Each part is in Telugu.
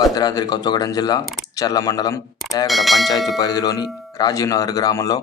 భద్రాద్రి కొత్తగూడెం జిల్లా చర్ల మండలం తేగడ పంచాయతీ పరిధిలోని రాజీవ్నగర్ గ్రామంలో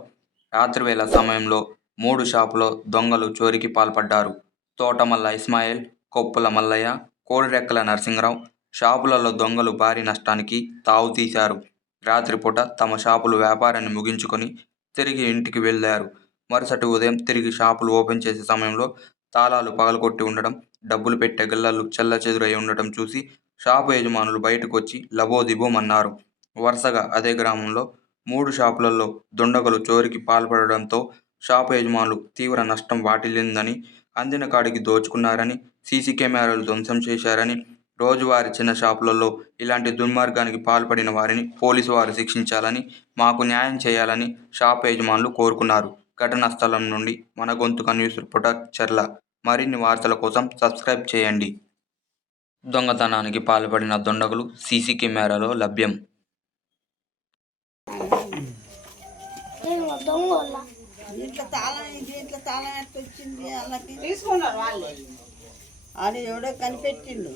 రాత్రివేళ సమయంలో 3 షాపులో దొంగలు చోరీకి పాల్పడ్డారు. తోటమల్ల ఇస్మాయిల్, కొప్పుల మల్లయ్య, కోడిరెక్కల నరసింగరావు షాపులలో దొంగలు భారీ నష్టానికి తావుతీశారు. రాత్రిపూట తమ షాపులు వ్యాపారాన్ని ముగించుకొని తిరిగి ఇంటికి వెళ్లారు. మరుసటి ఉదయం తిరిగి షాపులు ఓపెన్ చేసే సమయంలో తాళాలు పగలగొట్టి ఉండడం, డబ్బులు పెట్టే గల్లలు చెల్లాచెదురై ఉండటం చూసి షాపు యజమానులు బయటకొచ్చి లబోదిబోమన్నారు. వరుసగా అదే గ్రామంలో 3 షాపులలో దుండగులు చోరీకి పాల్పడడంతో షాపు యజమానులు తీవ్ర నష్టం వాటిల్లిందని, అందిన కాడికి దోచుకున్నారని, సీసీ కెమెరాలు ధ్వంసం చేశారని, రోజువారీ చిన్న షాపులలో ఇలాంటి దుర్మార్గానికి పాల్పడిన వారిని పోలీసు వారు శిక్షించాలని, మాకు న్యాయం చేయాలని షాపు యజమానులు కోరుకున్నారు. ఘటనా స్థలం నుండి మన గొంతుక న్యూస్ రిపోర్టర్ చర్ల. మరిన్ని వార్తల కోసం సబ్స్క్రైబ్ చేయండి. దొంగతనానికి పాల్పడిన దుండగులు సీసీ కెమెరాలో లభ్యం. దీంట్లో తాళం ఎట్టొచ్చింది వాళ్ళకి తీసుకున్నారు వాళ్ళు అని ఎవడో కనిపెట్టిండు.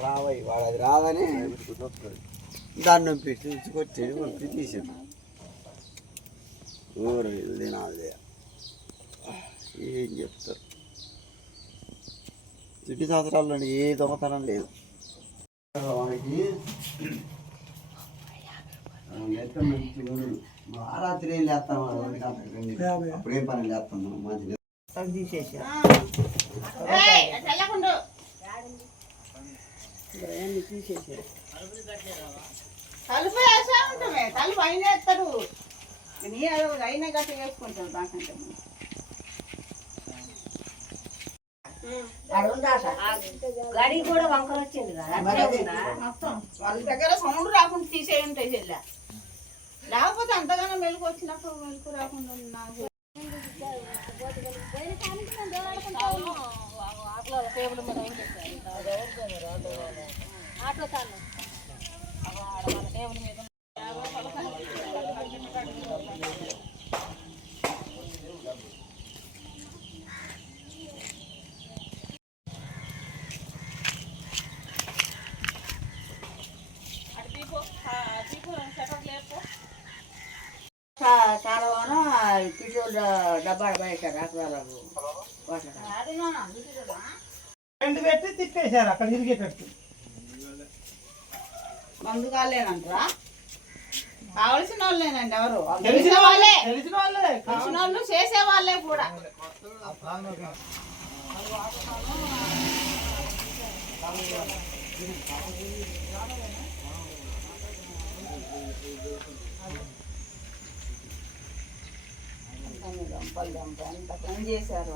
రావయ్య వాడు అది రాదని దాన్ని పెట్టి కొట్టేది పంపి తీసాను. ఊరు తినాలి ఏం చెప్తారు. చుట్టి సంవత్సరాల్లో ఏ దొంగతనం లేదు. వాడికి రాత్రి లేస్తాం అప్పుడే పని లేస్తాం మంచి తీసేసా తీసేసారు. కలుపు వేసా ఉంటామే, కలుపు అయిన వేస్తారు. నీ అయినా గట్టి వేసుకుంటారు. దాకంటే గడి కూడా వంకర వచ్చింది మొత్తం వాళ్ళ దగ్గర సౌండ్ రాకుండా తీసేయి ఉంటాయి చెల్లె. లేకపోతే అంతగానో మెలకు వచ్చినప్పుడు మెలకు రాకుండా నాకు కాలవాన కిషోర్ డబ్బా వేసారు. అక్కడ రెండు పెట్టి తిప్పేశారు అక్కడ ఇరిగేటట్టు. మందు కాలేనంటారా? కావలసిన వాళ్ళేనండి. ఎవరు తెలిసిన వాళ్ళే, తెలిసిన వాళ్ళు చేసే వాళ్ళే కూడా. ఎంత పని చేశారు